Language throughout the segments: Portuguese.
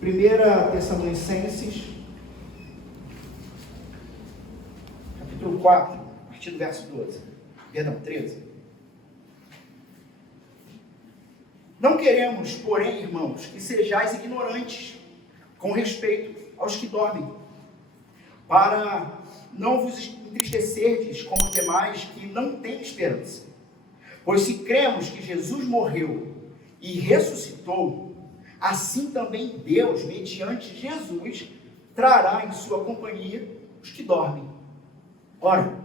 1 Tessalonicenses, capítulo 4, a partir do verso 13. Não queremos, porém, irmãos, que sejais ignorantes com respeito aos que dormem, para não vos entristecerdes como os demais que não têm esperança. Pois se cremos que Jesus morreu e ressuscitou, assim também Deus, mediante Jesus, trará em sua companhia os que dormem. Ora,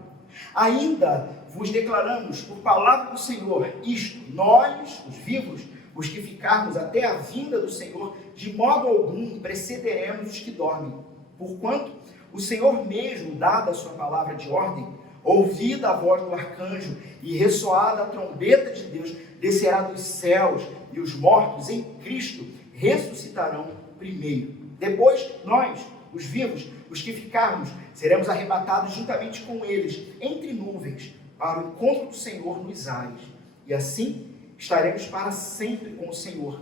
ainda vos declaramos por palavra do Senhor isto: nós, os vivos, os que ficarmos até a vinda do Senhor, de modo algum precederemos os que dormem. Porquanto o Senhor mesmo, dada a sua palavra de ordem, ouvida a voz do arcanjo e ressoada a trombeta de Deus, descerá dos céus, e os mortos em Cristo ressuscitarão primeiro. Depois, nós, os vivos, os que ficarmos, seremos arrebatados juntamente com eles, entre nuvens, para o encontro do Senhor nos ares. E assim estaremos para sempre com o Senhor.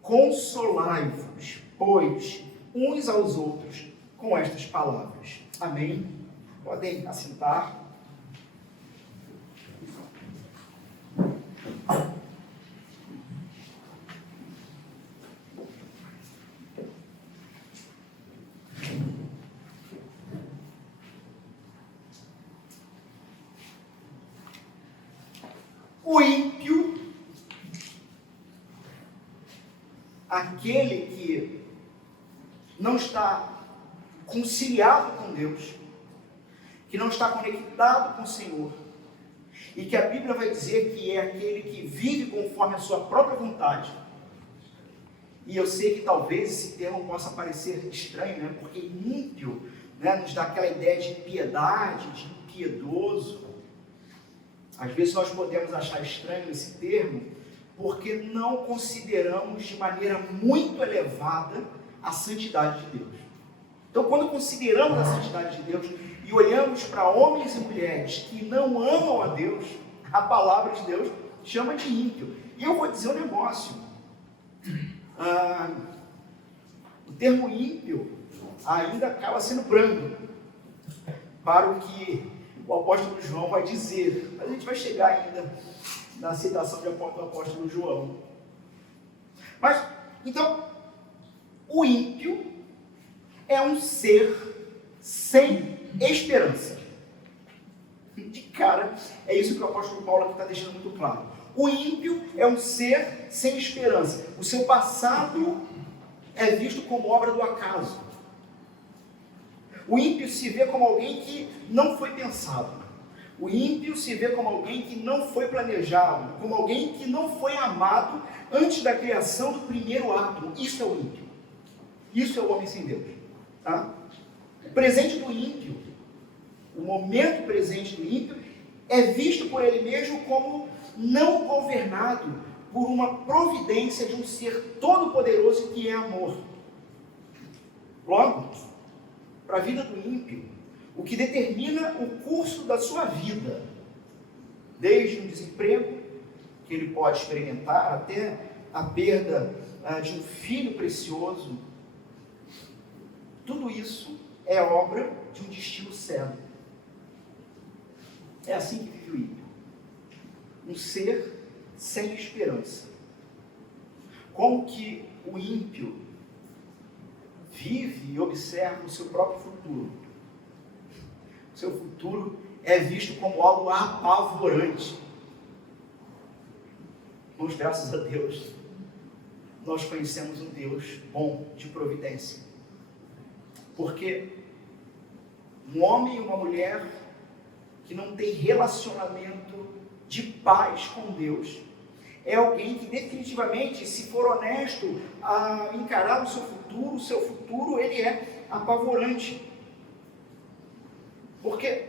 Consolai-vos, pois, uns aos outros, com estas palavras. Amém. Podem assentar. O ímpio, aquele que não está conciliado com Deus, que não está conectado com o Senhor, e que a Bíblia vai dizer que é aquele que vive conforme a sua própria vontade. E eu sei que talvez esse termo possa parecer estranho, né? Porque ímpio, né, nos dá aquela ideia de piedade, de impiedoso. Às vezes nós podemos achar estranho esse termo, porque não consideramos de maneira muito elevada a santidade de Deus. Então, quando consideramos a santidade de Deus e olhamos para homens e mulheres que não amam a Deus, a palavra de Deus chama de ímpio. E eu vou dizer um negócio. O termo ímpio ainda acaba sendo brando para o que o apóstolo João vai dizer. Mas a gente vai chegar ainda na citação do apóstolo João. Mas, então, o ímpio é um ser sem esperança. De cara, é isso que o apóstolo Paulo aqui está deixando muito claro. O ímpio é um ser sem esperança. O seu passado é visto como obra do acaso. O ímpio se vê como alguém que não foi pensado. O ímpio se vê como alguém que não foi planejado, como alguém que não foi amado antes da criação do primeiro átomo. Isso é o ímpio. Isso é o homem sem Deus. Tá? O presente do ímpio, o momento presente do ímpio, é visto por ele mesmo como não governado por uma providência de um ser todo-poderoso que é amor. Logo, para a vida do ímpio, o que determina o curso da sua vida, desde um desemprego que ele pode experimentar, até a perda de um filho precioso, tudo isso é obra de um destino cego. É assim que vive o ímpio. Um ser sem esperança. Como que o ímpio vive e observa o seu próprio futuro? O seu futuro é visto como algo apavorante. Mas graças a Deus, nós conhecemos um Deus bom, de providência. Porque um homem e uma mulher que não tem relacionamento de paz com Deus é alguém que definitivamente, se for honesto a encarar o seu futuro ele é apavorante. Porque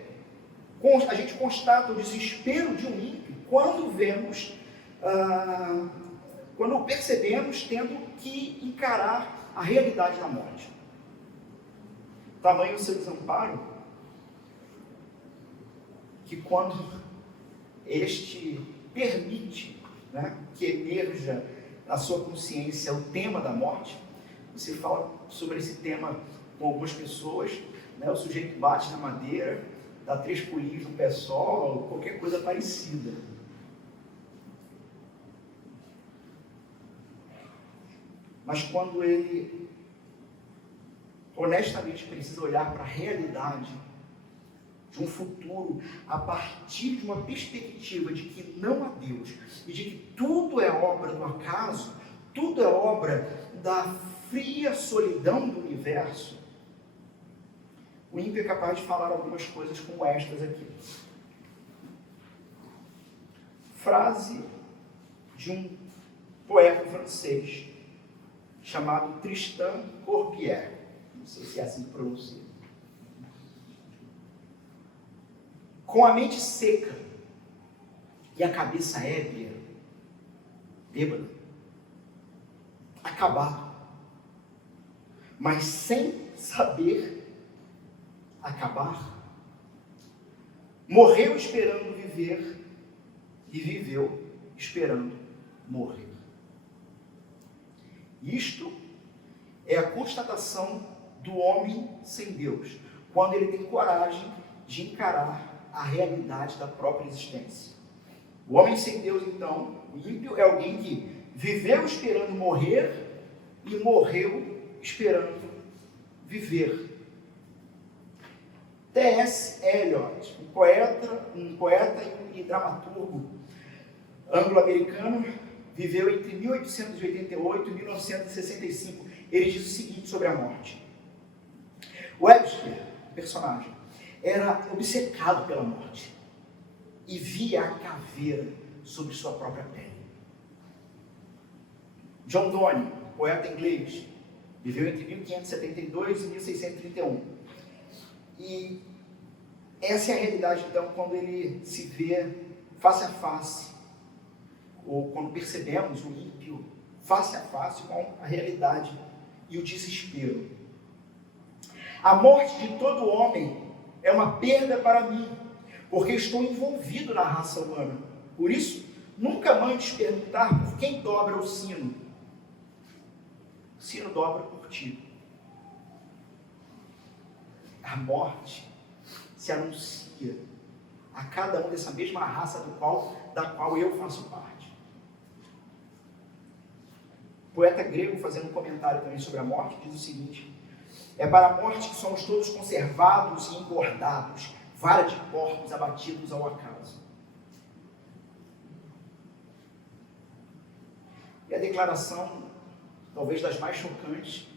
a gente constata o desespero de um ímpio quando quando percebemos tendo que encarar a realidade da morte. Tamanho o seu desamparo, que quando este permite, né, que emerja na sua consciência o tema da morte, você fala sobre esse tema com algumas pessoas, né? O sujeito bate na madeira, dá 3 pulinhos no pé só, ou qualquer coisa parecida. Mas quando ele honestamente precisa olhar para a realidade de um futuro a partir de uma perspectiva de que não há Deus e de que tudo é obra do acaso, tudo é obra da fria solidão do universo, o ímpio é capaz de falar algumas coisas como estas aqui. Frase de um poeta francês chamado Tristan Corbière. Não sei se é assim que pronuncia. Com a mente seca e a cabeça ébria, bêbado, acabado, mas sem saber acabar, morreu esperando viver e viveu esperando morrer. Isto é a constatação do homem sem Deus, quando ele tem coragem de encarar a realidade da própria existência. O homem sem Deus, então, o ímpio, é alguém que viveu esperando morrer e morreu esperando viver. T.S. Eliot, um poeta e dramaturgo anglo-americano, viveu entre 1888 e 1965. Ele diz o seguinte sobre a morte. Webster, personagem, era obcecado pela morte e via a caveira sobre sua própria pele. John Donne, poeta inglês, viveu entre 1572 e 1631. E essa é a realidade, então, quando ele se vê face a face, ou quando percebemos o ímpio face a face com a realidade e o desespero. A morte de todo homem é uma perda para mim, porque estou envolvido na raça humana. Por isso, nunca mandes perguntar por quem dobra o sino. O sino dobra por ti. A morte se anuncia a cada um dessa mesma raça da qual eu faço parte. O poeta grego, fazendo um comentário também sobre a morte, diz o seguinte: é para a morte que somos todos conservados e engordados, vara de porcos abatidos ao acaso. E a declaração, talvez das mais chocantes,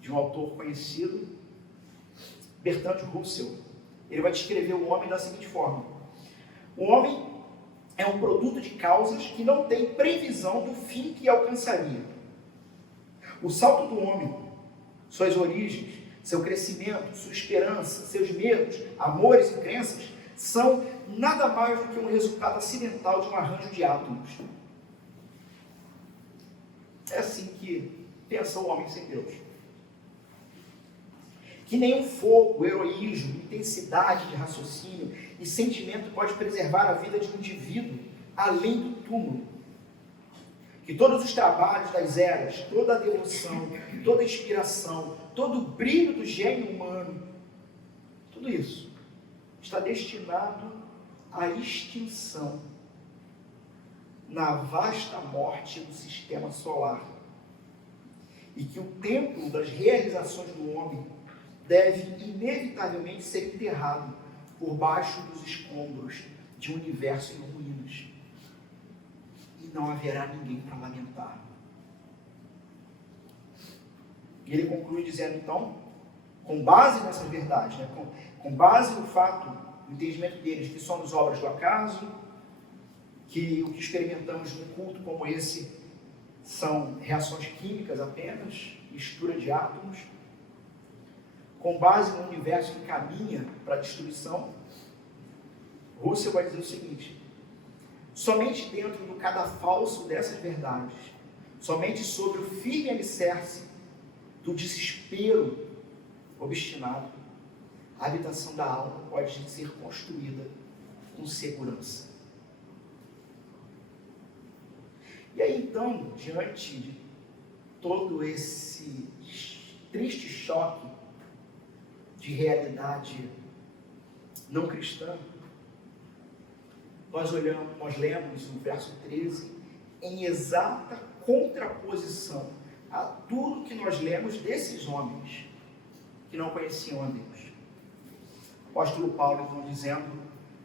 de um autor conhecido, Bertrand Russell. Ele vai descrever o homem da seguinte forma: o homem é um produto de causas que não tem previsão do fim que alcançaria. O salto do homem, suas origens, seu crescimento, sua esperança, seus medos, amores e crenças são nada mais do que um resultado acidental de um arranjo de átomos. É assim que pensa o homem sem Deus. Que nenhum fogo, heroísmo, intensidade de raciocínio e sentimento pode preservar a vida de um indivíduo além do túmulo. Que todos os trabalhos das eras, toda a devoção, toda a inspiração, todo o brilho do gênio humano, tudo isso está destinado à extinção na vasta morte do sistema solar. E que o templo das realizações do homem deve inevitavelmente ser enterrado por baixo dos escombros de um universo em ruínas. E não haverá ninguém para lamentar. E ele conclui dizendo, então, com base nessa verdade, né, com base no fato, no entendimento deles, que somos obras do acaso, que o que experimentamos num culto como esse são reações químicas apenas, mistura de átomos, com base no universo que caminha para a destruição, Russell vai dizer o seguinte: somente dentro do cadafalso dessas verdades, somente sobre o firme alicerce do desespero obstinado, a habitação da alma pode ser construída com segurança. E aí então, diante de todo esse triste choque de realidade não cristã, nós lemos o verso 13 em exata contraposição a tudo que nós lemos desses homens que não conheciam a Deus. O apóstolo Paulo, então, dizendo: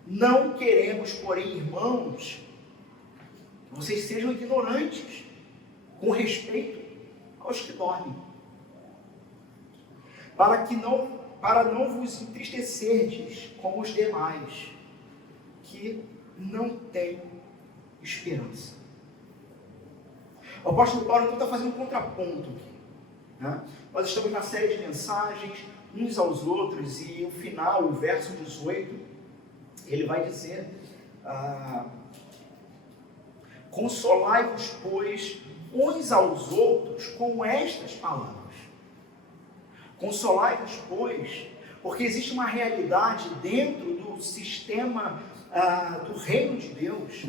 não queremos, porém, irmãos, que vocês sejam ignorantes com respeito aos que dormem, para não vos entristecerdes como os demais, que não têm esperança. O apóstolo Paulo, então, está fazendo um contraponto aqui, né? Nós estamos na série de mensagens uns aos outros, e o final, o verso 18, ele vai dizer: consolai-vos, pois, uns aos outros com estas palavras. Consolai-vos, pois, porque existe uma realidade dentro do sistema do reino de Deus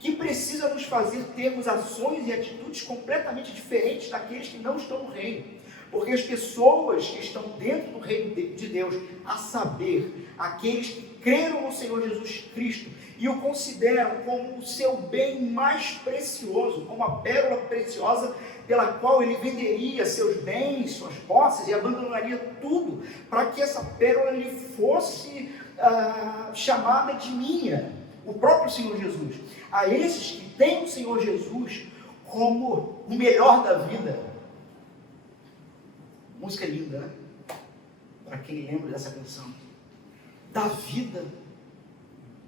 que precisa nos fazer termos ações e atitudes completamente diferentes daqueles que não estão no reino. Porque as pessoas que estão dentro do reino de Deus, a saber, aqueles que creram no Senhor Jesus Cristo e o consideram como o seu bem mais precioso, como a pérola preciosa pela qual ele venderia seus bens, suas posses e abandonaria tudo para que essa pérola lhe fosse chamada de minha, o próprio Senhor Jesus. A esses que têm o Senhor Jesus como o melhor da vida. Música linda, né? Para quem lembra dessa canção. Da vida,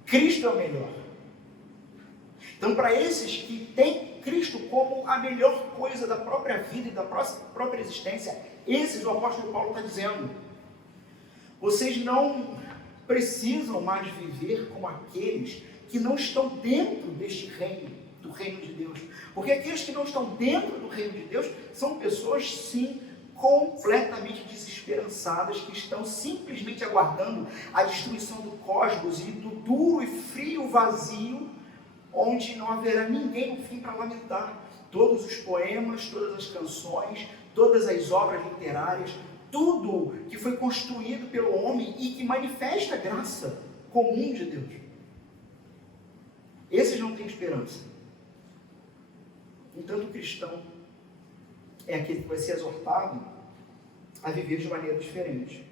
Cristo é o melhor. Então, para esses que têm Cristo como a melhor coisa da própria vida e da própria existência, esses o apóstolo Paulo está dizendo: vocês não precisam mais viver como aqueles que não estão dentro deste reino, do reino de Deus. Porque aqueles que não estão dentro do reino de Deus são pessoas, sim, completamente desesperançadas, que estão simplesmente aguardando a destruição do cosmos e do duro e frio vazio, onde não haverá ninguém no fim para lamentar. Todos os poemas, todas as canções, todas as obras literárias, tudo que foi construído pelo homem e que manifesta a graça comum de Deus. Esses não têm esperança. Entanto, o cristão é aquele que vai ser exortado a viver de maneira diferente.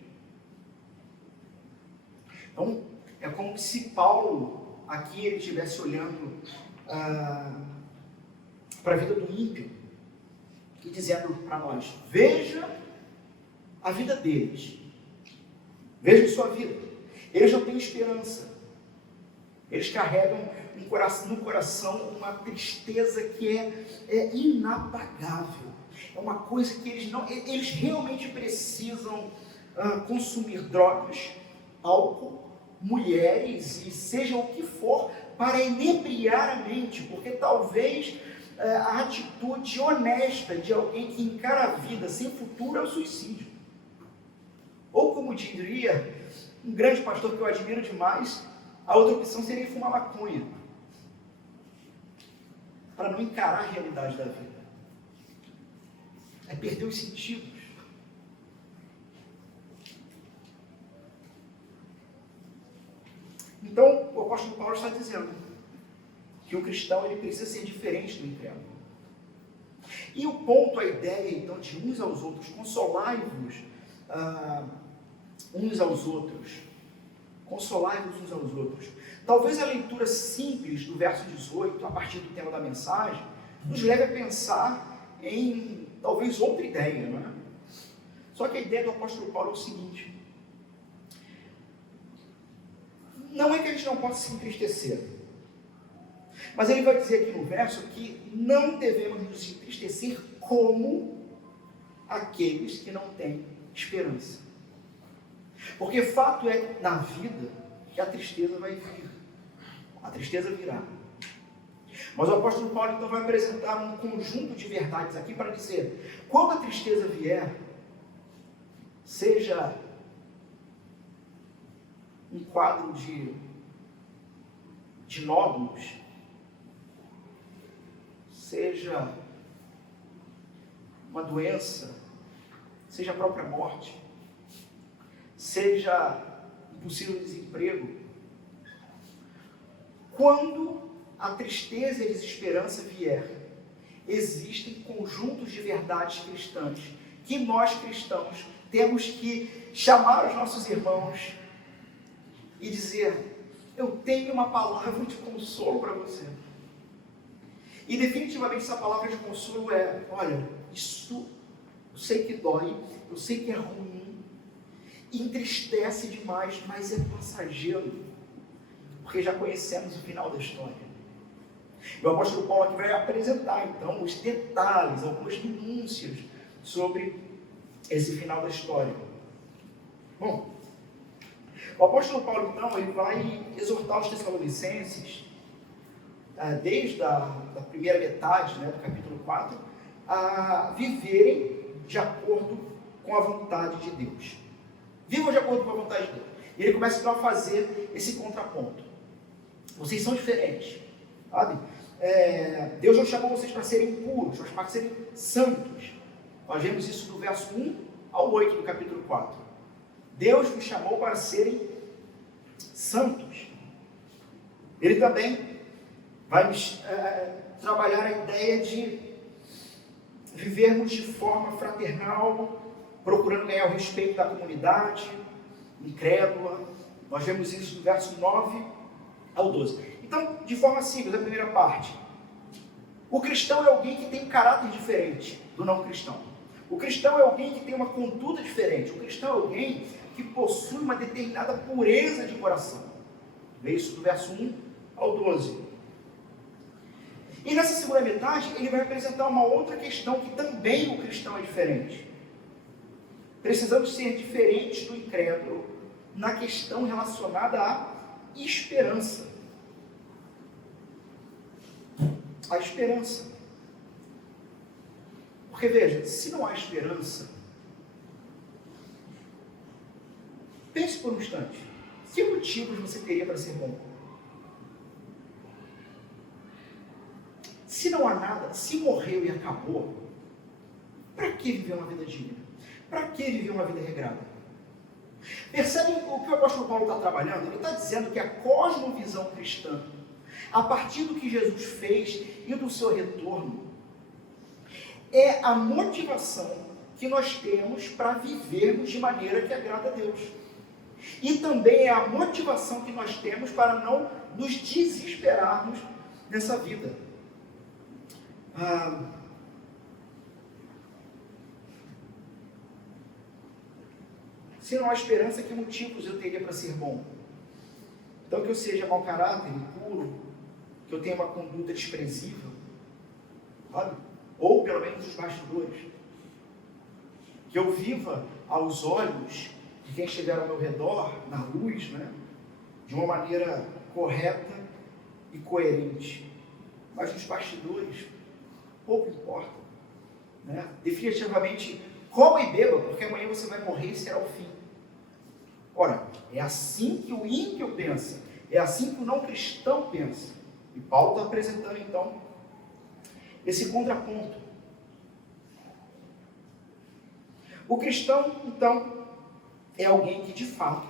Então, é como se Paulo, aqui, ele estivesse olhando para a vida do ímpio e dizendo para nós: veja a vida deles, veja sua vida, eles não têm esperança, eles carregam no coração uma tristeza que é inapagável. É uma coisa que eles realmente precisam consumir drogas, álcool, mulheres e seja o que for para inebriar a mente, porque talvez a atitude honesta de alguém que encara a vida sem futuro é o suicídio. Ou, como diria um grande pastor que eu admiro demais, a outra opção seria fumar maconha, para não encarar a realidade da vida. É perder os sentidos. Então, o apóstolo Paulo está dizendo que o cristão ele precisa ser diferente do incrédulo. E o ponto, a ideia, então, de uns aos outros, consolai-vos uns aos outros. Consolai-vos uns aos outros. Talvez a leitura simples do verso 18, a partir do tema da mensagem, nos leve a pensar em talvez outra ideia, não é? Só que a ideia do apóstolo Paulo é o seguinte: não é que a gente não possa se entristecer, mas ele vai dizer aqui no verso que não devemos nos entristecer como aqueles que não têm esperança. Porque fato é na vida que a tristeza vai vir, a tristeza virá. Mas o apóstolo Paulo então vai apresentar um conjunto de verdades aqui para dizer: quando a tristeza vier, seja um quadro de nódulos, seja uma doença, seja a própria morte, seja um possível desemprego, quando a tristeza e a desesperança vier, existem conjuntos de verdades cristãs que nós cristãos temos que chamar os nossos irmãos e dizer: eu tenho uma palavra de consolo para você. E definitivamente essa palavra de consolo é: olha, isso eu sei que dói, eu sei que é ruim, entristece demais, mas é passageiro, porque já conhecemos o final da história. E o apóstolo Paulo aqui vai apresentar então os detalhes, algumas minúcias sobre esse final da história. Bom, o apóstolo Paulo então ele vai exortar os Tessalonicenses, desde a primeira metade, né, do capítulo 4, a viverem de acordo com a vontade de Deus. Vivam de acordo com a vontade de Deus. E ele começa então a fazer esse contraponto. Vocês são diferentes, sabe? Deus não chamou vocês para serem puros, mas para serem santos. Nós vemos isso do verso 1 ao 8 do capítulo 4. Deus nos chamou para serem santos. Ele também vai nos trabalhar a ideia de vivermos de forma fraternal, procurando ganhar o respeito da comunidade incrédula. Nós vemos isso do verso 9 ao 12. Então, de forma simples, a primeira parte. O cristão é alguém que tem um caráter diferente do não cristão. O cristão é alguém que tem uma conduta diferente. O cristão é alguém que possui uma determinada pureza de coração. Vê isso do verso 1 ao 12. E nessa segunda metade, ele vai apresentar uma outra questão que também o cristão é diferente. Precisamos ser diferentes do incrédulo na questão relacionada à esperança. A esperança. Porque veja, se não há esperança, pense por um instante, que motivos você teria para ser bom? Se não há nada, se morreu e acabou, para que viver uma vida digna? Para que viver uma vida regrada? Percebem o que o apóstolo Paulo está trabalhando? Ele está dizendo que a cosmovisão cristã, a partir do que Jesus fez e do seu retorno, é a motivação que nós temos para vivermos de maneira que agrada a Deus. E também é a motivação que nós temos para não nos desesperarmos nessa vida. Se não há esperança, que motivos eu teria para ser bom? Então, que eu seja mau caráter, impuro, que eu tenha uma conduta desprezível, sabe? Ou pelo menos os bastidores, que eu viva aos olhos de quem estiver ao meu redor, na luz, né? De uma maneira correta e coerente, mas nos bastidores pouco importa, né? Definitivamente coma e beba, porque amanhã você vai morrer e será o fim. Ora, é assim que o ímpio pensa, é assim que o não cristão pensa. E Paulo está apresentando então esse contraponto. O cristão, então, é alguém que de fato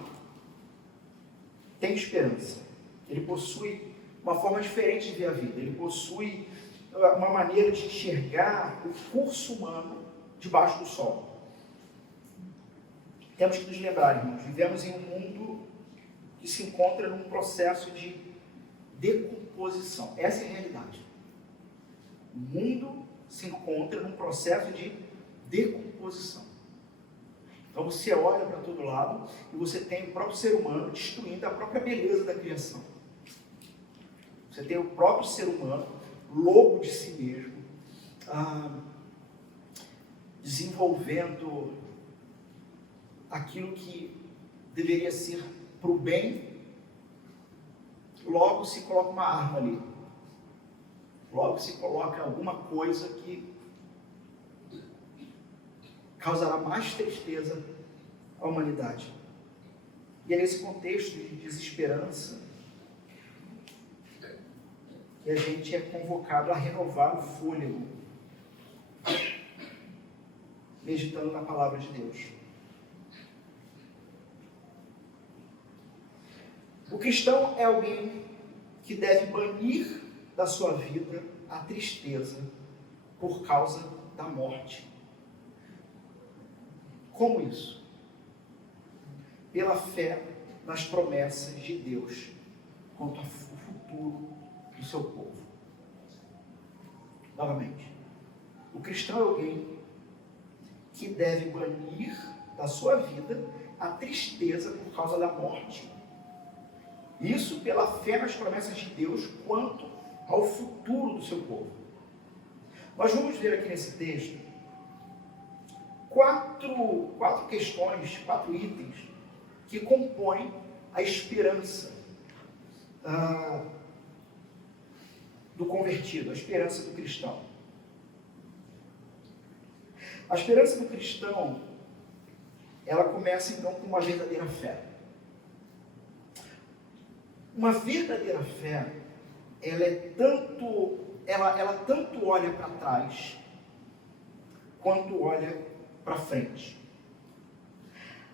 tem esperança. Ele possui uma forma diferente de ver a vida. Ele possui uma maneira de enxergar o curso humano debaixo do sol. Temos que nos lembrar, irmãos, vivemos em um mundo que se encontra num processo de decomposição. Essa é a realidade. O mundo se encontra num processo de decomposição. Então você olha para todo lado e você tem o próprio ser humano destruindo a própria beleza da criação. Você tem o próprio ser humano, lobo de si mesmo, desenvolvendo aquilo que deveria ser para o bem. Logo se coloca uma arma ali. Logo se coloca alguma coisa que causará mais tristeza à humanidade. E é nesse contexto de desesperança que a gente é convocado a renovar o fôlego. meditando na palavra de Deus. O cristão é alguém que deve banir da sua vida a tristeza por causa da morte. Como isso? Pela fé nas promessas de Deus quanto ao futuro do seu povo. Novamente, o cristão é alguém que deve banir da sua vida a tristeza por causa da morte. Isso pela fé nas promessas de Deus quanto ao futuro do seu povo. Nós vamos ver aqui nesse texto quatro questões, 4 itens que compõem a esperança do convertido, a esperança do cristão. A esperança do cristão, ela começa então com uma verdadeira fé. Uma verdadeira fé, ela tanto olha para trás, quanto olha para frente.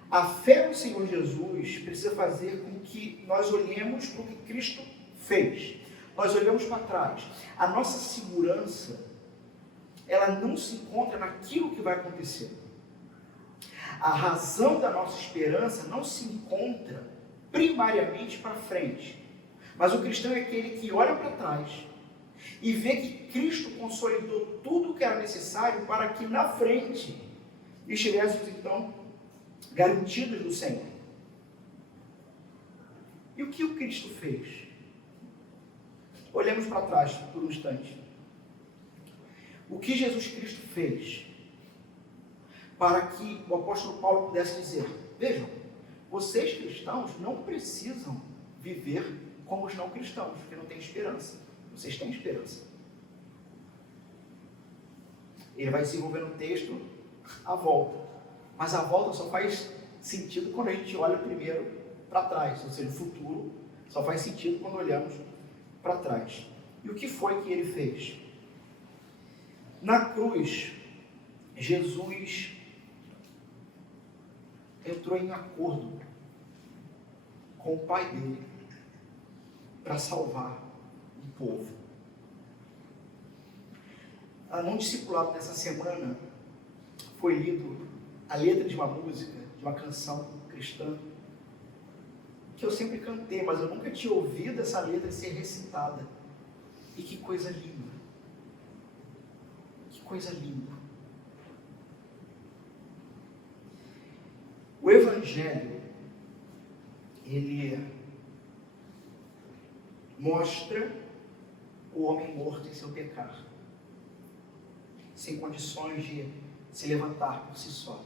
A fé no Senhor Jesus precisa fazer com que nós olhemos para o que Cristo fez. Nós olhamos para trás. A nossa segurança, ela não se encontra naquilo que vai acontecer. A razão da nossa esperança não se encontra primariamente para frente. Mas o cristão é aquele que olha para trás e vê que Cristo consolidou tudo o que era necessário para que na frente estivéssemos então garantidos do Senhor. E o que o Cristo fez? Olhemos para trás por um instante. O que Jesus Cristo fez para que o apóstolo Paulo pudesse dizer: vejam, vocês cristãos não precisam viver como os não cristãos, porque não têm esperança. Vocês têm esperança. Ele vai desenvolver no texto a volta. Mas a volta só faz sentido quando a gente olha primeiro para trás. Ou seja, o futuro só faz sentido quando olhamos para trás. E o que foi que ele fez? Na cruz, Jesus entrou em acordo com o Pai dele para salvar o povo. Num discipulado dessa semana, foi lido a letra de uma música, de uma canção cristã, que eu sempre cantei, mas eu nunca tinha ouvido essa letra ser recitada. E que coisa linda! Que coisa linda! O Evangelho, ele mostra o homem morto em seu pecado, sem condições de se levantar por si só,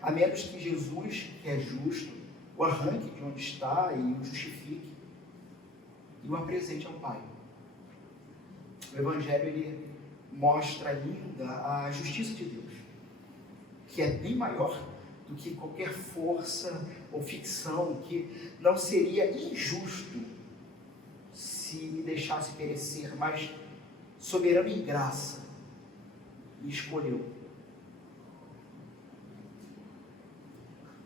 a menos que Jesus, que é justo, o arranque de onde está e o justifique e o apresente ao Pai. O Evangelho, ele mostra ainda a justiça de Deus, que é bem maior do que qualquer força ou ficção, que não seria injusto se me deixasse perecer, mas soberano em graça me escolheu.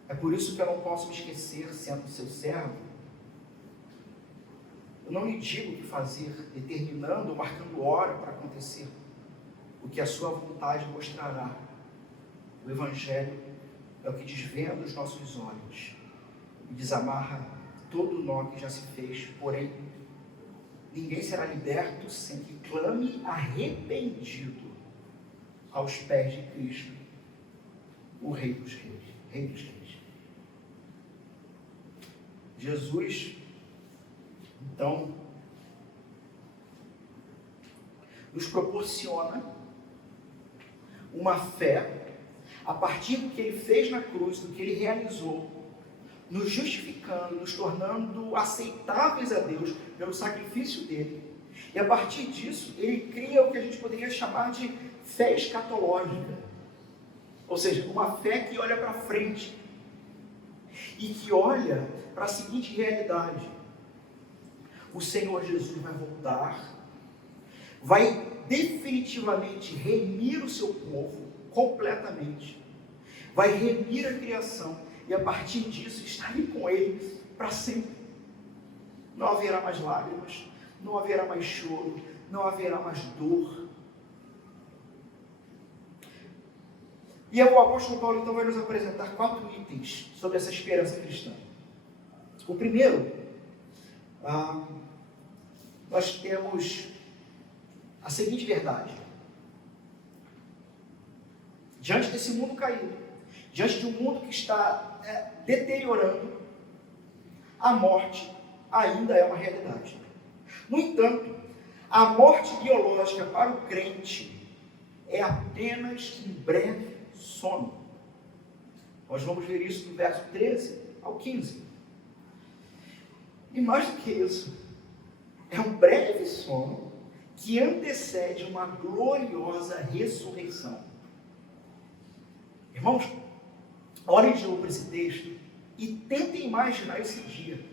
É por isso que eu não posso me esquecer, sendo seu servo, eu não lhe digo o que fazer, determinando ou marcando hora para acontecer, o que a sua vontade mostrará. O Evangelho é o que desvenda os nossos olhos e desamarra todo o nó que já se fez, porém, ninguém será liberto sem que clame arrependido aos pés de Cristo, o Rei dos Reis, Rei dos Reis. Jesus, então, nos proporciona uma fé a partir do que ele fez na cruz, do que ele realizou, nos justificando, nos tornando aceitáveis a Deus pelo sacrifício dele. E a partir disso, ele cria o que a gente poderia chamar de fé escatológica. Ou seja, uma fé que olha para frente e que olha para a seguinte realidade: o Senhor Jesus vai voltar, vai definitivamente remir o seu povo, completamente. Vai remir a criação e a partir disso estar ali com Ele para sempre. Não haverá mais lágrimas, não haverá mais choro, não haverá mais dor. E o apóstolo Paulo então vai nos apresentar 4 itens sobre essa esperança cristã. O primeiro, nós temos a seguinte verdade: diante desse mundo caído, diante de um mundo que está deteriorando, a morte ainda é uma realidade. No entanto, a morte biológica para o crente é apenas um breve sono. Nós vamos ver isso do verso 13 ao 15. E mais do que isso, é um breve sono que antecede uma gloriosa ressurreição. Irmãos, olhem de novo para esse texto e tentem imaginar esse dia.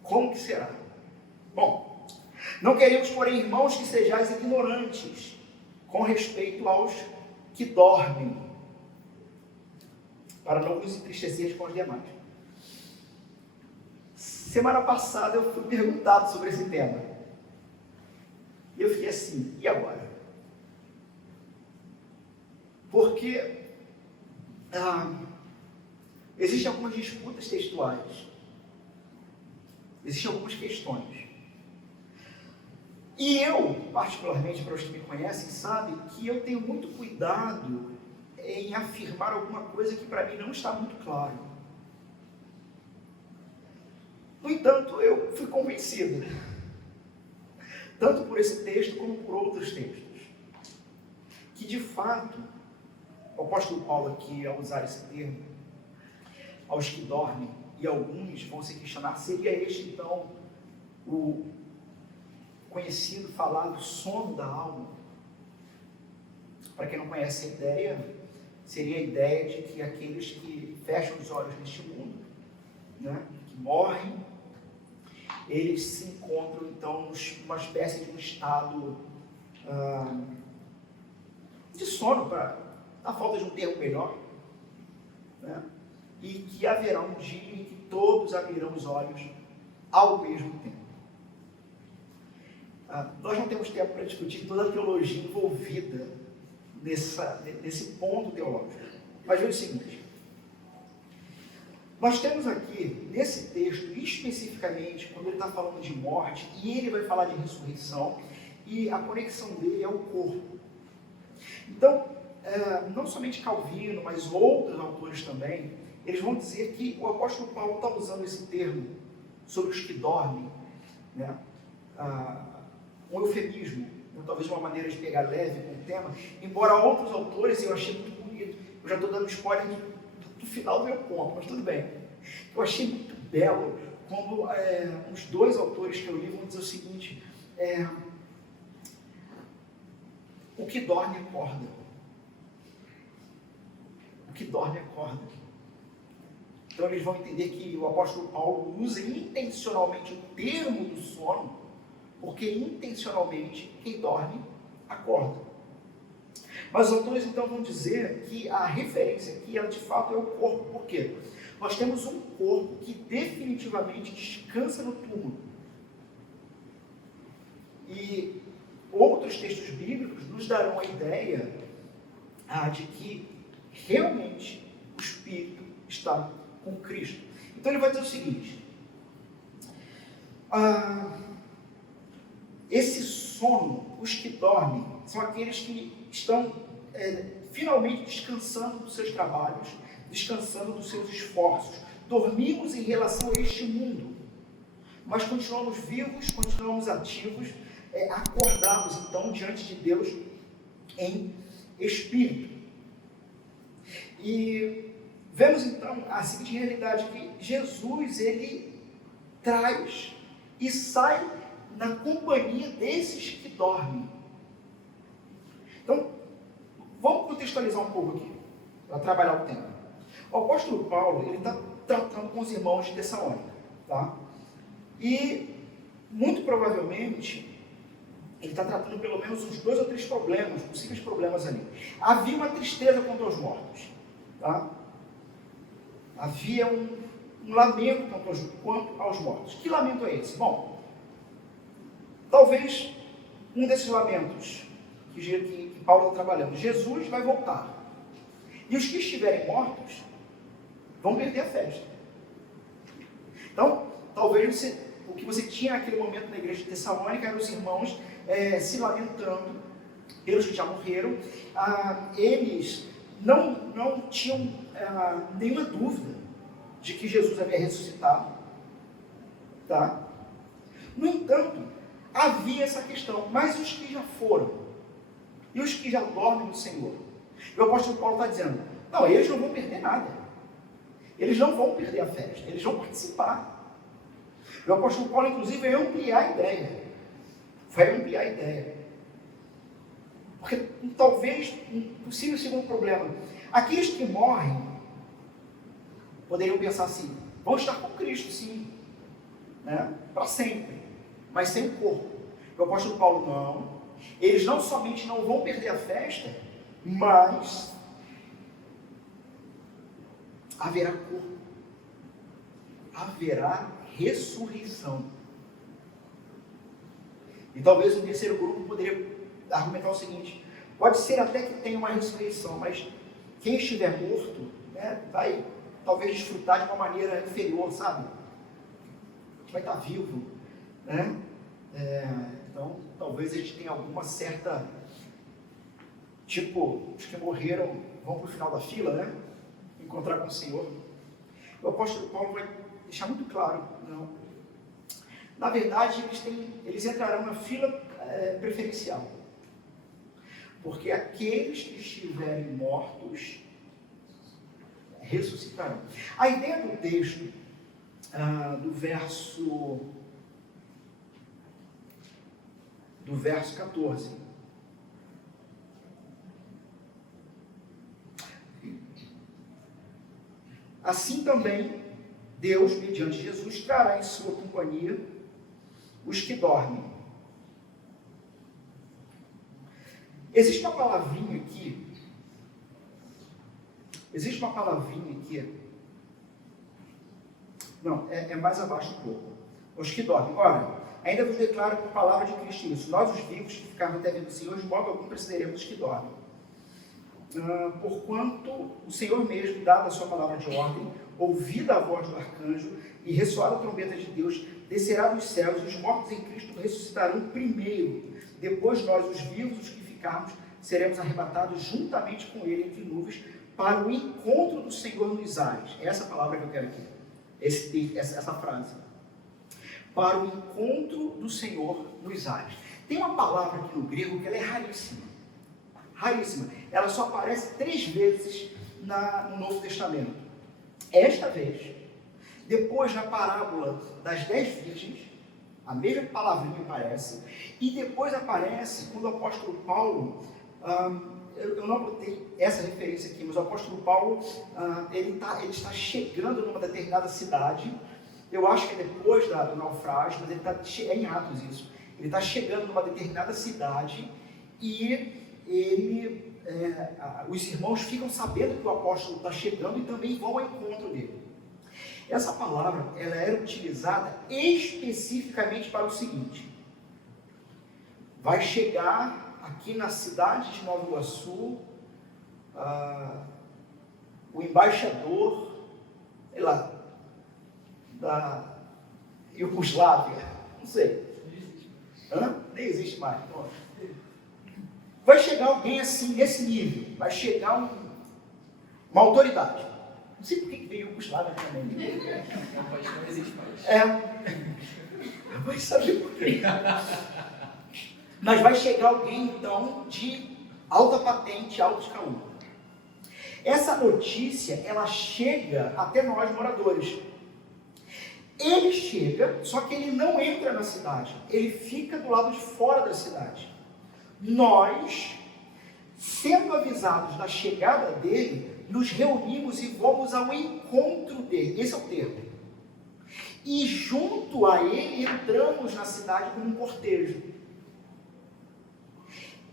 Como que será? Bom, não queremos, porém, irmãos, que sejais ignorantes com respeito aos que dormem, para não nos entristecer com os demais. Semana passada eu fui perguntado sobre esse tema. E eu fiquei assim, e agora? Porque existem algumas disputas textuais. Existem algumas questões. E eu, particularmente, para os que me conhecem, sabem que eu tenho muito cuidado em afirmar alguma coisa que para mim não está muito claro. No entanto, eu fui convencido, tanto por esse texto como por outros textos, que de fato, o apóstolo Paulo aqui, ao usar esse termo, aos que dormem, e alguns vão se questionar, seria este então o conhecido, falado sono da alma? Para quem não conhece a ideia, seria a ideia de que aqueles que fecham os olhos neste mundo, né, que morrem, eles se encontram então numa espécie de um estado de sono, para a falta de um termo melhor, né, e que haverá um dia em que todos abrirão os olhos ao mesmo tempo. Nós não temos tempo para discutir toda a teologia envolvida nesse ponto teológico. Mas veja o seguinte: nós temos aqui, nesse texto, especificamente, quando ele está falando de morte, e ele vai falar de ressurreição, e a conexão dele é o corpo. Então, não somente Calvino, mas outros autores também, eles vão dizer que o apóstolo Paulo está usando esse termo sobre os que dormem, né? Um eufemismo, talvez uma maneira de pegar leve com o tema, embora outros autores, eu achei muito bonito, eu já estou dando spoiler do final do meu ponto, mas tudo bem, eu achei muito belo, quando uns 2 autores que eu li vão dizer o seguinte, o que dorme acorda, o que dorme acorda. Então eles vão entender que o apóstolo Paulo usa intencionalmente o termo do sono, porque intencionalmente quem dorme acorda. Mas os autores então vão dizer que a referência aqui, ela de fato é o corpo. Por quê? Nós temos um corpo que definitivamente descansa no túmulo. E outros textos bíblicos nos darão a ideia de que realmente o espírito está com Cristo. Então ele vai dizer o seguinte: esse sono, os que dormem, são aqueles que estão finalmente descansando dos seus trabalhos, descansando dos seus esforços. Dormimos em relação a este mundo, mas continuamos vivos, continuamos ativos, acordados então diante de Deus em espírito. E vemos então a seguinte realidade, que Jesus, ele traz e sai na companhia desses que dormem. Então, vamos contextualizar um pouco aqui, para trabalhar o tema. O apóstolo Paulo, ele está tratando com os irmãos de Tessalônica, tá? E, muito provavelmente, ele está tratando pelo menos uns 2 ou 3 problemas, possíveis problemas ali. Havia uma tristeza quanto aos mortos. Tá? Havia um lamento quanto aos mortos. Que lamento é esse? Bom, talvez um desses lamentos que Paulo está trabalhando. Jesus vai voltar. E os que estiverem mortos vão perder a festa. Então, talvez o que você tinha naquele momento na igreja de Tessalônica eram os irmãos se lamentando pelos que já morreram. Eles não tinham nenhuma dúvida de que Jesus havia ressuscitado. Tá? No entanto, havia essa questão. Mas os que já foram? E os que já dormem no Senhor? E o apóstolo Paulo está dizendo, não, eles não vão perder nada. Eles não vão perder a festa. Eles vão participar. E o apóstolo Paulo, inclusive, vai ampliar a ideia. Porque talvez, um possível segundo problema, aqueles que morrem poderiam pensar assim, vão estar com Cristo, sim, né? Para sempre, mas sem o corpo. E o apóstolo Paulo, não, eles não somente não vão perder a festa, mas haverá corpo, haverá ressurreição. E talvez o terceiro grupo poderia argumentar o seguinte, pode ser até que tenha uma ressurreição, mas quem estiver morto, né, vai talvez desfrutar de uma maneira inferior, sabe? Vai estar vivo, né? Então talvez a gente tenha alguma certa, tipo, os que morreram vão para o final da fila, né? Encontrar com o Senhor. O apóstolo Paulo vai deixar muito claro, não. Na verdade, eles entrarão na fila preferencial. Porque aqueles que estiverem mortos ressuscitarão. A ideia do texto, do verso 14. Assim também, Deus, mediante Jesus, trará em sua companhia os que dormem. Existe uma palavrinha aqui. Não, é mais abaixo um pouco. Os que dormem. Ora, ainda vos declaro por palavra de Cristo isso. Nós, os vivos, que ficarmos até vendo o Senhor, de modo algum precederemos os que dormem. Porquanto o Senhor mesmo, dada a sua palavra de ordem, ouvida a voz do arcanjo e ressoada a trombeta de Deus, descerá dos céus, e os mortos em Cristo ressuscitarão primeiro. Depois nós, os vivos, os que ficarmos, seremos arrebatados juntamente com ele entre nuvens para o encontro do Senhor nos ares. É essa palavra que eu quero aqui. Essa frase. Para o encontro do Senhor nos ares. Tem uma palavra aqui no grego que ela é raríssima. Raríssima. Ela só aparece 3 vezes no Novo Testamento. Esta vez, depois na parábola das 10 virgens, a mesma palavrinha aparece, e depois aparece quando o apóstolo Paulo, eu não botei essa referência aqui, mas o apóstolo Paulo, ele está chegando numa determinada cidade, eu acho que é depois do naufrágio, mas é em Atos isso, ele está chegando numa determinada cidade, e os irmãos ficam sabendo que o apóstolo está chegando e também vão ao encontro dele. Essa palavra, ela era utilizada especificamente para o seguinte: vai chegar aqui na cidade de Nova Iguaçu o embaixador, sei lá, da Iugoslávia, não sei, nem existe mais. Vai chegar alguém assim, nesse nível, vai chegar uma autoridade. Não sei por que veio Iugoslávia também. Não existe mais. Vai saber por quê. Mas vai chegar alguém, então, de alta patente, alto escalão. Essa notícia, ela chega até nós, moradores. Ele chega, só que ele não entra na cidade. Ele fica do lado de fora da cidade. Nós, sendo avisados da chegada dele, nos reunimos e vamos ao encontro dele. Esse é o termo. E junto a ele entramos na cidade como um cortejo.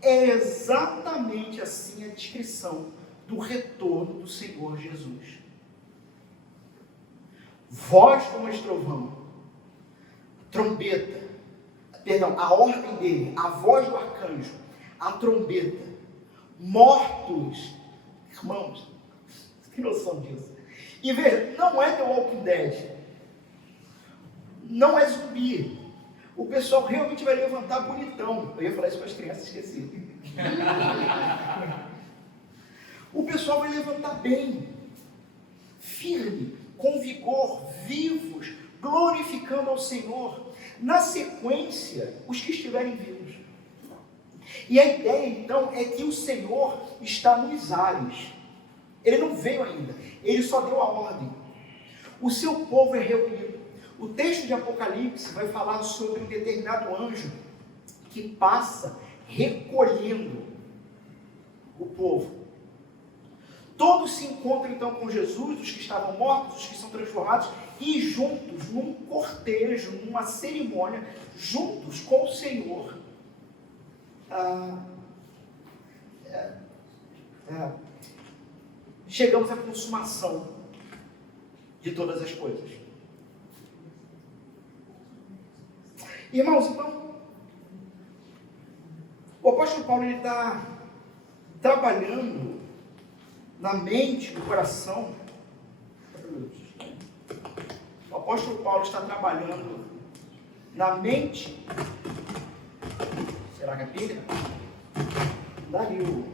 É exatamente assim a descrição do retorno do Senhor Jesus. Voz como estrovão, trombeta, a ordem dele, a voz do arcanjo, a trombeta, mortos, irmãos, você tem noção disso? E veja, não é The Walking Dead, não é zumbi, o pessoal realmente vai levantar bonitão. Eu ia falar isso para as crianças, esqueci. O pessoal vai levantar bem, firme, com vigor, vivos, glorificando ao Senhor. Na sequência, os que estiverem vivos. E a ideia, então, é que o Senhor está nos ares. Ele não veio ainda, ele só deu a ordem. O seu povo é reunido. O texto de Apocalipse vai falar sobre um determinado anjo que passa recolhendo o povo. Todos se encontram então com Jesus, os que estavam mortos, os que são transformados, e juntos, num cortejo, numa cerimônia, juntos com o Senhor, chegamos à consumação de todas as coisas. Irmãos, então, o apóstolo Paulo está trabalhando na mente, no coração. O apóstolo Paulo está trabalhando na mente. Será que é pilha? Dá ali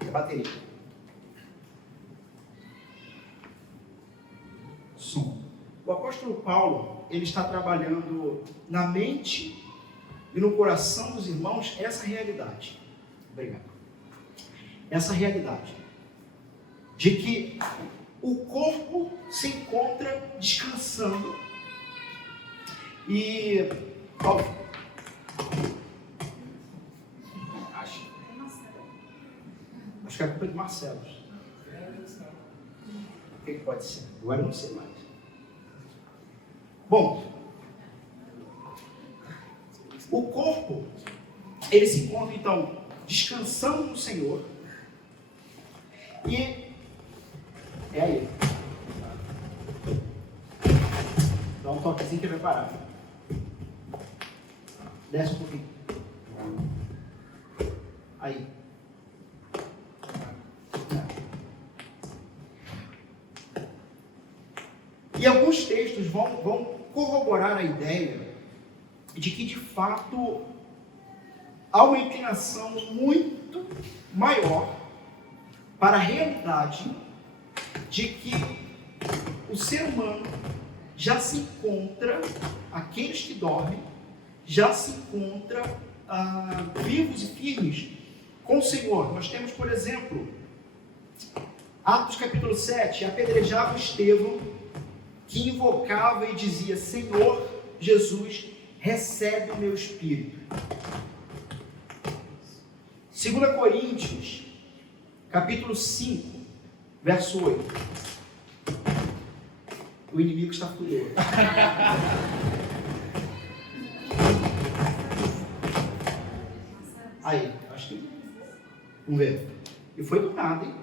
a bateria. Som. O apóstolo Paulo, ele está trabalhando na mente e no coração dos irmãos essa realidade. Obrigado. Essa realidade de que o corpo se encontra descansando e acho que é a culpa de Marcelo. O que pode ser? Agora eu não sei mais. Bom, o corpo ele se encontra então descansando no Senhor e é aí. Dá um toquezinho que vai parar. Desce um pouquinho. Aí. E alguns textos vão corroborar a ideia de que, de fato, há uma inclinação muito maior para a realidade de que o ser humano já se encontra, aqueles que dormem, já se encontra vivos e firmes com o Senhor. Nós temos, por exemplo, Atos capítulo 7, apedrejava Estevão, que invocava e dizia: Senhor Jesus, recebe o meu espírito. 2 Coríntios, capítulo 5, verso 8. O inimigo está furioso. Aí, acho que... Vamos ver. E foi do nada, hein?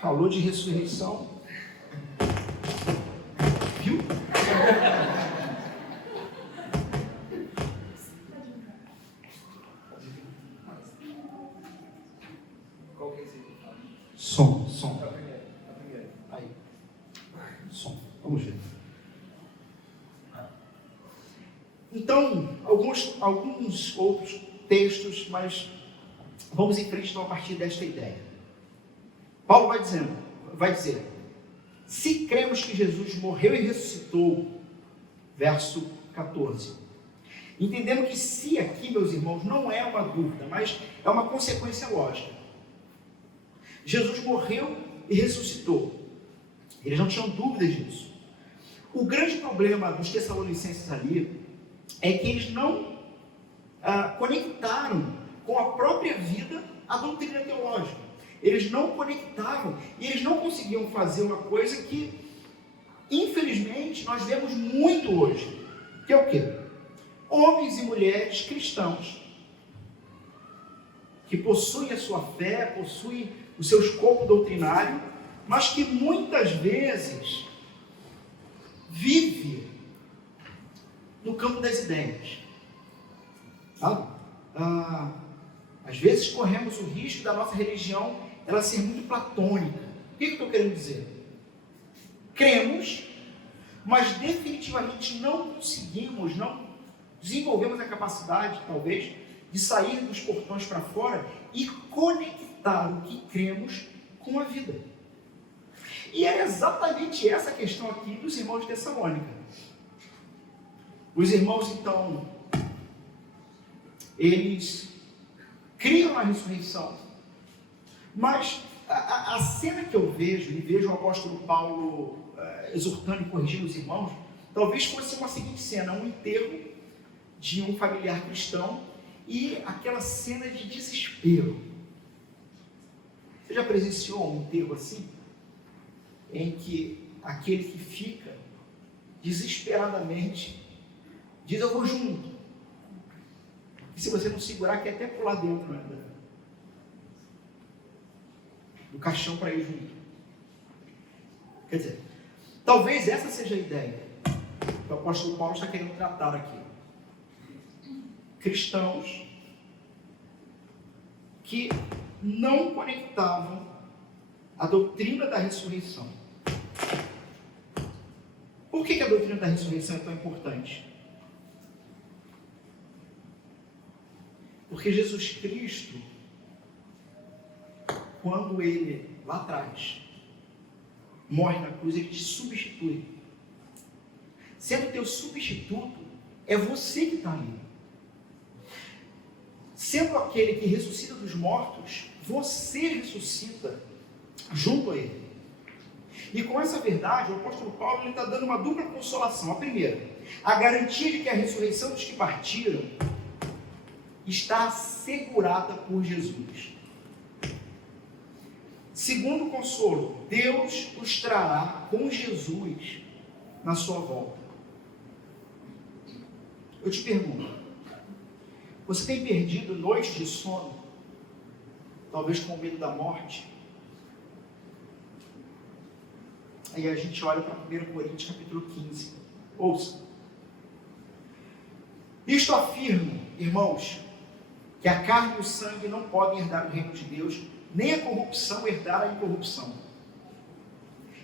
Falou de ressurreição. Viu? Qual que é esse? Som. A primeira. Aí. Som. Vamos ver. Então, alguns outros textos, mas vamos em frente então a partir desta ideia. Paulo vai dizer, se cremos que Jesus morreu e ressuscitou, verso 14. Entendemos que se aqui, meus irmãos, não é uma dúvida, mas é uma consequência lógica. Jesus morreu e ressuscitou. Eles não tinham dúvidas disso. O grande problema dos Tessalonicenses ali é que eles não conectaram com a própria vida a doutrina teológica. Eles não conectavam e eles não conseguiam fazer uma coisa que, infelizmente, nós vemos muito hoje, que é o quê? Homens e mulheres cristãos que possuem a sua fé, possuem o seu escopo doutrinário, mas que muitas vezes vive no campo das ideias. Às vezes corremos o risco da nossa religião ela ser muito platônica. O que eu estou querendo dizer? Cremos, mas definitivamente não conseguimos, não desenvolvemos a capacidade, talvez, de sair dos portões para fora e conectar o que cremos com a vida. E é exatamente essa questão aqui dos irmãos de Tessalônica. Os irmãos, então, eles criam na ressurreição, mas a cena que eu vejo, e vejo o apóstolo Paulo exortando e corrigindo os irmãos, talvez fosse uma seguinte cena, um enterro de um familiar cristão e aquela cena de desespero. Você já presenciou um enterro assim? Em que aquele que fica desesperadamente diz: eu vou junto. E se você não segurar, quer até pular dentro, né, do caixão para ir junto. Quer dizer, talvez essa seja a ideia que o apóstolo Paulo está querendo tratar aqui. Cristãos que não conectavam a doutrina da ressurreição. Por que a doutrina da ressurreição é tão importante? Porque Jesus Cristo, quando ele, lá atrás, morre na cruz, ele te substitui. Sendo teu substituto, é você que está ali. Sendo aquele que ressuscita dos mortos, você ressuscita junto a ele. E com essa verdade, o apóstolo Paulo está dando uma dupla consolação. A primeira, a garantia de que a ressurreição dos que partiram está assegurada por Jesus. Segundo consolo, Deus os trará com Jesus na sua volta. Eu te pergunto, você tem perdido noites de sono? Talvez com medo da morte? Aí a gente olha para 1 Coríntios capítulo 15. Ouça. Isto afirmo, irmãos, que a carne e o sangue não podem herdar o reino de Deus, nem a corrupção herdar a incorrupção.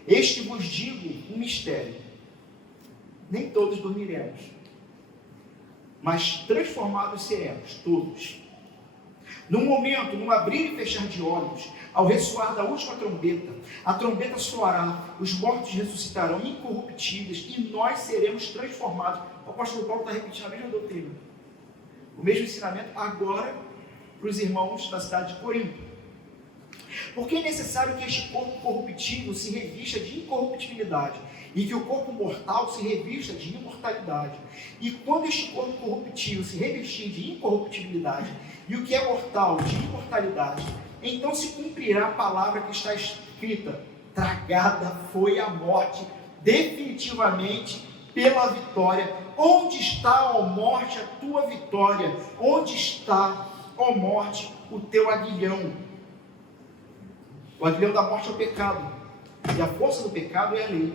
Este vos digo um mistério. Nem todos dormiremos, mas transformados seremos, todos. Num momento, num abrir e fechar de olhos, ao ressoar da última trombeta, a trombeta soará, os mortos ressuscitarão incorruptíveis e nós seremos transformados. O apóstolo Paulo está repetindo a mesma doutrina, o mesmo ensinamento agora para os irmãos da cidade de Corinto. Porque é necessário que este corpo corruptível se revista de incorruptibilidade e que o corpo mortal se revista de imortalidade. E quando este corpo corruptível se revestir de incorruptibilidade e o que é mortal de imortalidade, então se cumprirá a palavra que está escrita: tragada foi a morte definitivamente pela vitória. Onde está, ó morte, a tua vitória? Onde está, ó morte, o teu aguilhão? O aguilhão da morte é o pecado, e a força do pecado é a lei.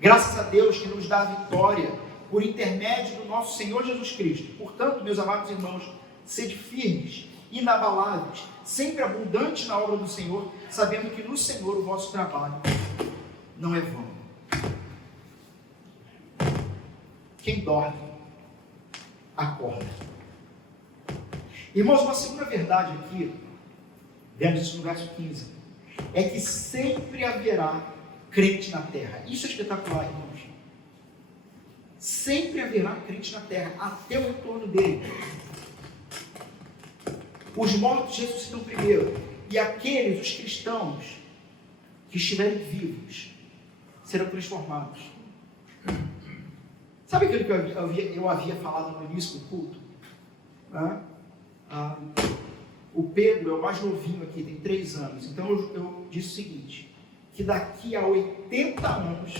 Graças a Deus que nos dá a vitória por intermédio do nosso Senhor Jesus Cristo. Portanto, meus amados irmãos, sede firmes, inabaláveis, sempre abundantes na obra do Senhor, sabendo que no Senhor o vosso trabalho não é vão. Quem dorme, acorda. Irmãos, uma segunda verdade aqui, vemos isso no verso 15, é que sempre haverá crente na terra. Isso é espetacular, irmãos. Sempre haverá crente na terra, até o retorno dele. Os mortos ressuscitam primeiro, e aqueles, os cristãos, que estiverem vivos, serão transformados. Sabe aquilo que eu havia falado no início do culto? O Pedro é o mais novinho aqui, tem 3 anos. Então eu disse o seguinte, que daqui a 80 anos,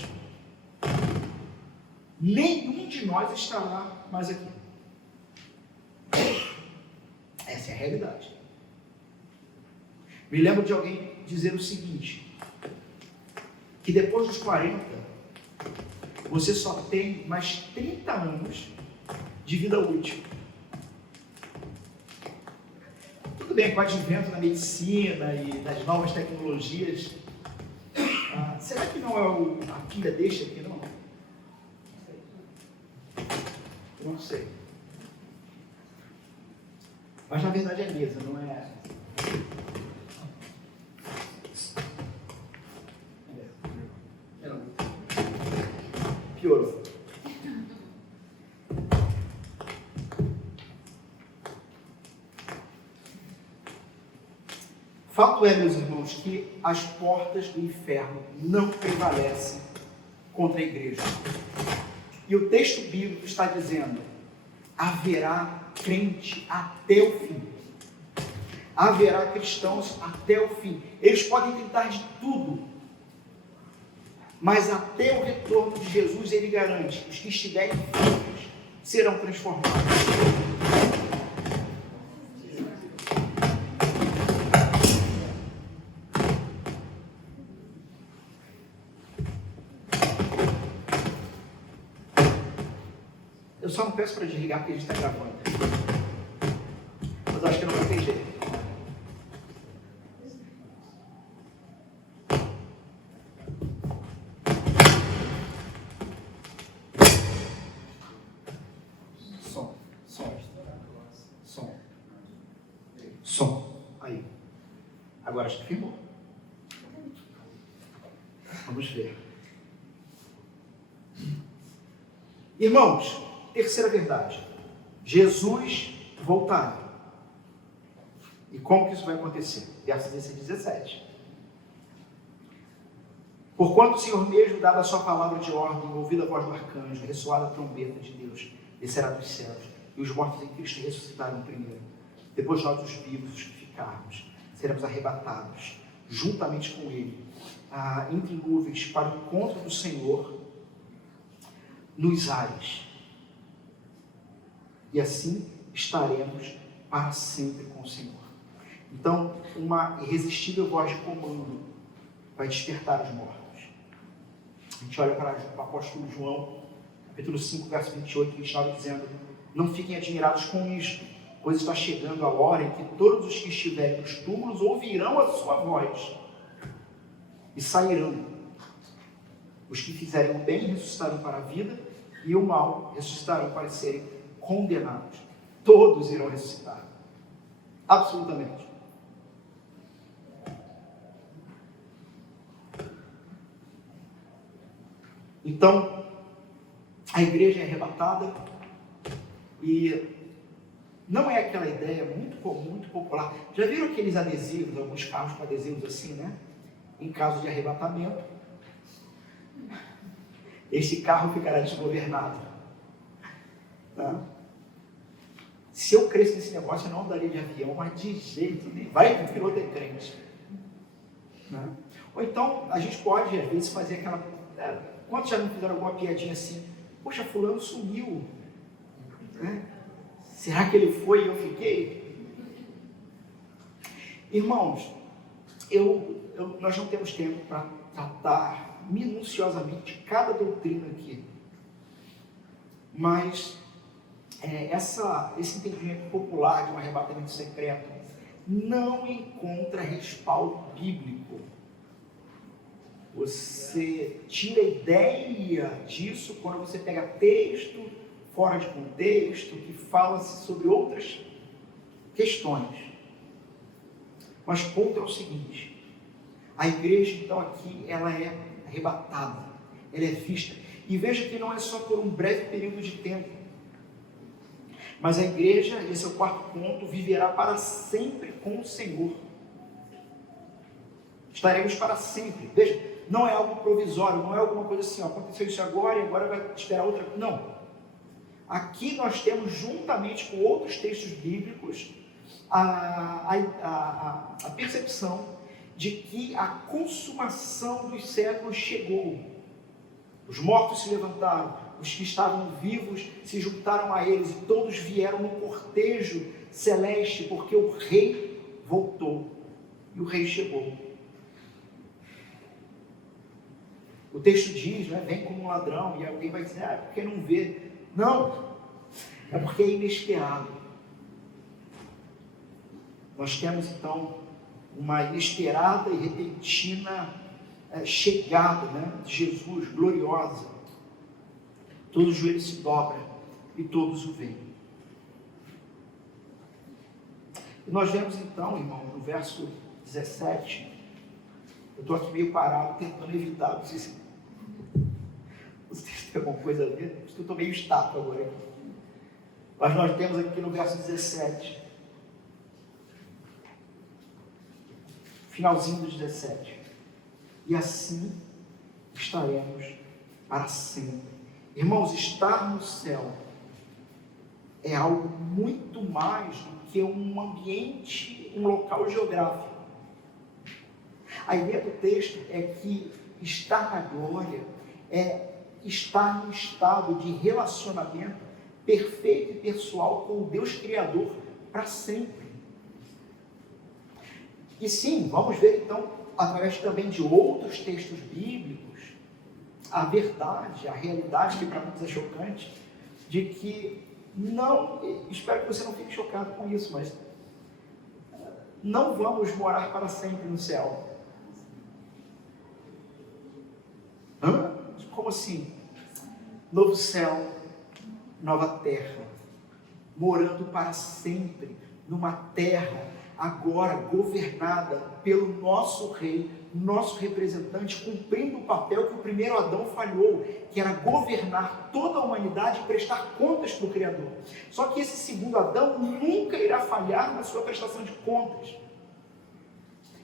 nenhum de nós estará mais aqui. Essa é a realidade. Me lembro de alguém dizer o seguinte, que depois dos 40, você só tem mais 30 anos de vida útil. Tudo bem, com o advento da medicina e das novas tecnologias, será que não é a filha deste aqui, não? Eu não sei. Mas na verdade é mesa, não é? Piorou. Fato é, meus irmãos, que as portas do inferno não prevalecem contra a igreja. E o texto bíblico está dizendo: haverá crente até o fim. Haverá cristãos até o fim. Eles podem tentar de tudo, mas até o retorno de Jesus ele garante que os que estiverem firmes serão transformados. Eu só não peço para desligar porque a gente está gravando. Mas eu acho que não vai ter jeito. Som. Aí. Agora acho que firmou. Vamos ver. Irmãos, terceira verdade. Jesus voltará. E como que isso vai acontecer? Versos 16 e 17. Porquanto o Senhor mesmo, dada a sua palavra de ordem, ouvida a voz do arcanjo, ressoada a trombeta de Deus, descerá dos céus, e os mortos em Cristo ressuscitarão primeiro. Depois nós, os vivos, os que ficarmos, seremos arrebatados, juntamente com Ele, entre nuvens, para o encontro do Senhor, nos ares. E assim estaremos para sempre com o Senhor. Então, uma irresistível voz de comando vai despertar os mortos. A gente olha para o apóstolo João, capítulo 5, verso 28 e 29, dizendo: não fiquem admirados com isto, pois está chegando a hora em que todos os que estiverem nos túmulos ouvirão a sua voz e sairão. Os que fizerem o bem ressuscitarão para a vida, e o mal ressuscitarão para serem condenados. Todos irão ressuscitar. Absolutamente. Então, a igreja é arrebatada e não é aquela ideia muito comum, muito popular. Já viram aqueles adesivos, alguns carros com adesivos assim, né? Em caso de arrebatamento, este carro ficará desgovernado. Tá? Se eu crescesse nesse negócio, eu não andaria de avião, mas de jeito nenhum. Vai que o piloto é crente. Né? Ou então, a gente pode, às vezes, fazer aquela... Quantos já não fizeram alguma piadinha assim? Poxa, fulano sumiu. Né? Será que ele foi e eu fiquei? Irmãos, nós não temos tempo para tratar minuciosamente cada doutrina aqui. Mas esse entendimento popular de um arrebatamento secreto não encontra respaldo bíblico. Você tira a ideia disso quando você pega texto fora de contexto, que fala-se sobre outras questões. Mas o ponto é o seguinte: a igreja, então, aqui, ela é arrebatada, ela é vista. E veja que não é só por um breve período de tempo, mas a igreja, esse é o quarto ponto, viverá para sempre com o Senhor. Estaremos para sempre. Veja, não é algo provisório, não é alguma coisa assim, aconteceu isso agora e agora vai esperar outra. Não. Aqui nós temos, juntamente com outros textos bíblicos, a percepção de que a consumação dos séculos chegou. Os mortos se levantaram, os que estavam vivos se juntaram a eles, e todos vieram no cortejo celeste, porque o rei voltou. e o rei chegou. O texto diz, né, vem como um ladrão, e alguém vai dizer, porque não vê. Não, é porque é inesperado. Nós temos então uma inesperada e repentina chegada, né, de Jesus, gloriosa. Todo o joelho se dobra e todos o veem. E nós vemos então, irmão, no verso 17, eu estou aqui meio parado, tentando evitar, não sei se tem alguma coisa a ver, porque eu estou meio estátua agora. Mas nós temos aqui no verso 17, finalzinho do 17, e assim estaremos para sempre. Irmãos, estar no céu é algo muito mais do que um ambiente, um local geográfico. A ideia do texto é que estar na glória é estar num estado de relacionamento perfeito e pessoal com o Deus Criador para sempre. E sim, vamos ver então, através também de outros textos bíblicos, a verdade, a realidade, que para muitos é chocante, de que não, espero que você não fique chocado com isso, mas não vamos morar para sempre no céu. Hã? Como assim? Novo céu, nova terra, morando para sempre, numa terra agora governada pelo nosso rei, nosso representante, cumprindo o papel que o primeiro Adão falhou, que era governar toda a humanidade e prestar contas para o Criador. Só que esse segundo Adão nunca irá falhar na sua prestação de contas,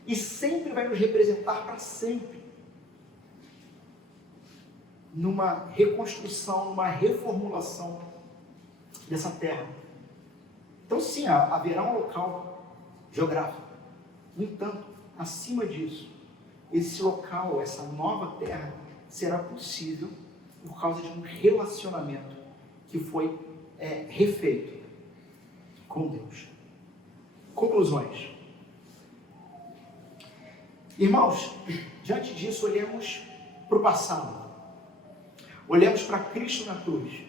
e sempre vai nos representar para sempre, numa reconstrução, numa reformulação dessa terra. Então sim, haverá um local geográfico. No entanto, acima disso, esse local, essa nova terra, será possível por causa de um relacionamento que foi refeito com Deus. Conclusões. Irmãos, diante disso, olhemos para o passado. Olhemos para Cristo na cruz.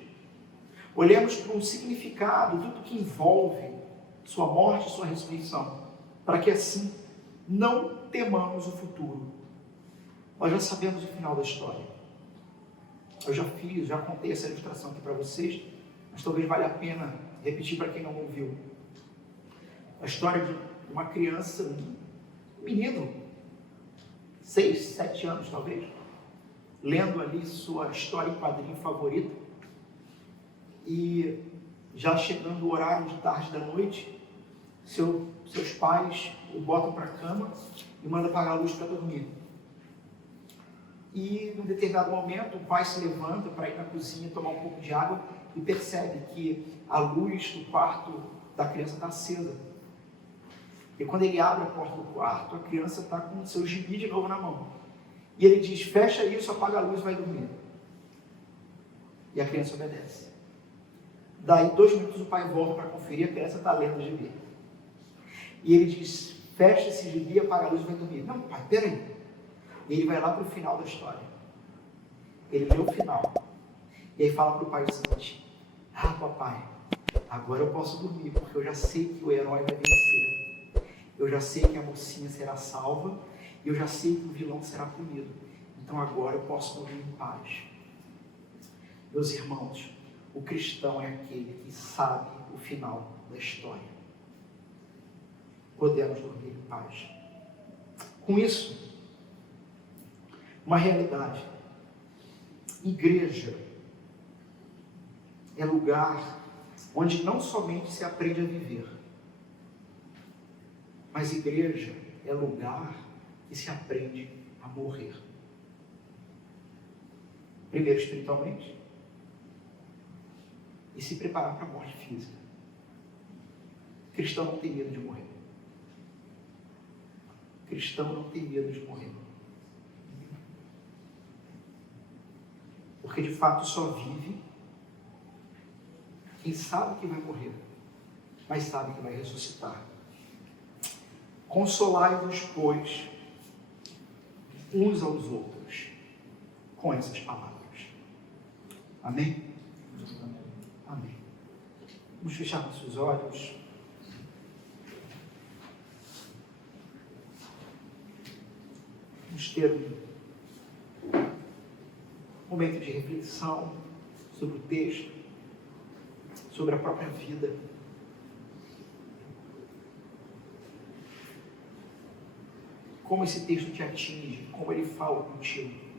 Olhemos para um significado, tudo que envolve sua morte e sua ressurreição, para que assim não temamos o futuro. Nós já sabemos o final da história. Eu já contei essa ilustração aqui para vocês, mas talvez valha a pena repetir para quem não ouviu. A história de uma criança, um menino, 6, 7 anos talvez, lendo ali sua história em quadrinho favorita, e já chegando o horário de tarde da noite, seus pais o botam para a cama e mandam apagar a luz para dormir. E num determinado momento o pai se levanta para ir na cozinha tomar um pouco de água e percebe que a luz do quarto da criança está acesa. E quando ele abre a porta do quarto, a criança está com o seu gibi de novo na mão. E ele diz, fecha isso, apaga a luz e vai dormir. E a criança obedece. Daí 2 minutos o pai volta para conferir, a criança está lendo o gibi. E ele diz, fecha esse gibi, apaga a luz e vai dormir. Não, pai, peraí. E ele vai lá para o final da história. Ele lê o final. E aí fala para o pai o seguinte, papai, agora eu posso dormir, porque eu já sei que o herói vai vencer. Eu já sei que a mocinha será salva, e eu já sei que o vilão será punido. Então agora eu posso dormir em paz. Meus irmãos, o cristão é aquele que sabe o final da história. Podemos dormir em paz. Com isso, uma realidade. Igreja é lugar onde não somente se aprende a viver, mas igreja é lugar que se aprende a morrer. Primeiro espiritualmente, e se preparar para a morte física. Cristão não tem medo de morrer. Cristão não tem medo de morrer. Porque de fato só vive quem sabe que vai morrer, mas sabe que vai ressuscitar. Consolai-vos, pois, uns aos outros, com essas palavras. Amém? Amém. Vamos fechar nossos olhos. Vamos ter um momento de reflexão sobre o texto, sobre a própria vida. Como esse texto te atinge, como ele fala contigo.